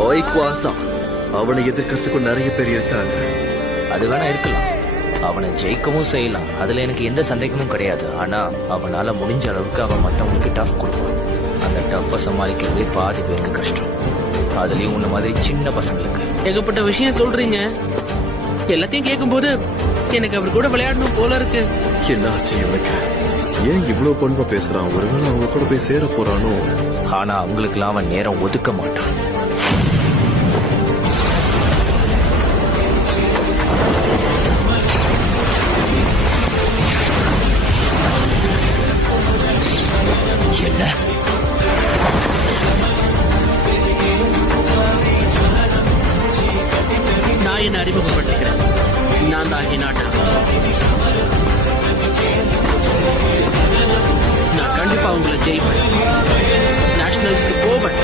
ஒய்குவாசா அவனை எதிர்க்கிறதுக்கு நிறைய பேர் இருக்காங்க. அது வேணா இருக்கலாம், அவனை ஜெயிக்கவும் செய்யலாம், அதுல எனக்கு எந்த சந்தேகமும் கிடையாது. ஆனா அவனால முடிஞ்ச அளவுக்கு அவன் மத்தவங்களுக்கு டஃப் கொடுப்பான். அந்த டஃப்பை சமாளிக்கிறதே பாதி பேருக்கு கஷ்டம், அதுலயும் உன்ன மாதிரி சின்ன பசங்களுக்கு. ஏகப்பட்ட விஷயம் சொல்றீங்க, எல்லாத்தையும் கேட்கும் போது எனக்கு அவர் கூட விளையாடணும் போல இருக்கு. என்ன ஆச்சு இவனுக்கு? ஏன் இவ்வளவு பண்பா பேசுறான்? ஒருவேளை அவங்க கூட போய் சேர போறானோ? ஆனா அவங்களுக்குலாம் அவன் நேரம் ஒதுக்க மாட்டான். என்ன? நான் என்ன அறிமுகப்படுத்திக்கிறேன். நான் தான் ஹினாட்டா. நான் கண்டிப்பா உங்களை ஜெயிப்பேன், நேஷனல்ஸ்க்கு போவேன்.